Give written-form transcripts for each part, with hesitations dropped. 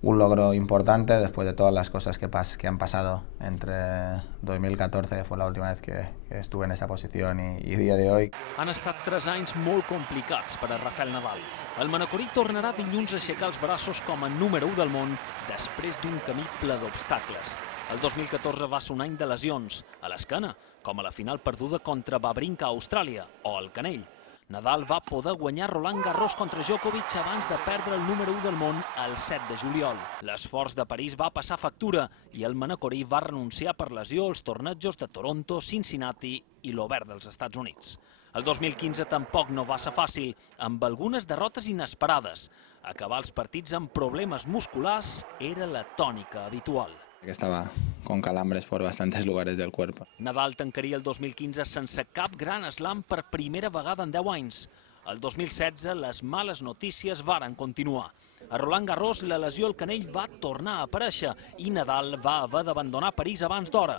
Un logro importante después de todas las cosas que han pasado entre 2014, que fue la última vez que estuve en esa posición, y día de hoy. Han estat 3 anys molt complicats per a Rafael Nadal. El manacorí tornarà dilluns a aixecar els braços com a número 1 del món després d'un camí ple d'obstacles. El 2014 va ser un any de lesions, a l'esquena, com a la final perduda contra Wawrinka a Austràlia, o al canell. Nadal va poder guanyar Roland Garros contra Djokovic abans de perdre el número 1 del món el 7 de juliol. L'esforç de París va passar factura i el manacorí va renunciar per lesió als tornejos de Toronto, Cincinnati i l'Obert dels Estats Units. El 2015 tampoc no va ser fàcil, amb algunes derrotes inesperades. Acabar els partits amb problemes musculars era la tònica habitual. Que estaba con calambres por bastantes lugares del cuerpo. Nadal tancaria el 2015 sense cap gran slam per primera vegada en 10 anys. El 2016 les males notícies varen continuar. A Roland Garros la lesió al canell va tornar a aparèixer i Nadal va haver d'abandonar París abans d'hora.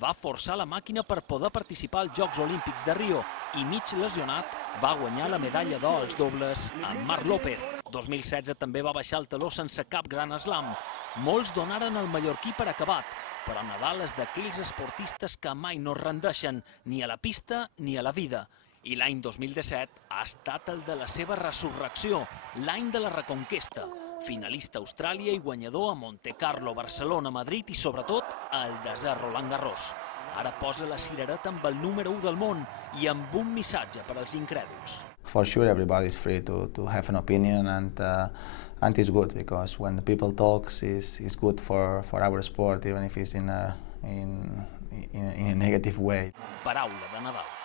Va forçar la màquina per poder participar als Jocs Olímpics de Rio i, mig lesionat, va guanyar la medalla d'or als dobles amb Marc López. 2016 també va baixar el taló sense cap gran slam. Molts donaren el mallorquí per acabat, però Nadal és d'aquells esportistes que mai no es rendeixen, ni a la pista ni a la vida. I l'any 2017 ha estat el de la seva resurrecció, l'any de la reconquesta. Finalista a Austràlia i guanyador a Monte Carlo, Barcelona, Madrid i sobretot al desè Roland Garros. Ara posa la cirereta amb el número 1 del món i amb un missatge per als incrèduls. For sure, everybody is free to have an opinion, and it's good because when the people talks, is good for our sport, even if it's in a negative way. Paraula de Nadal.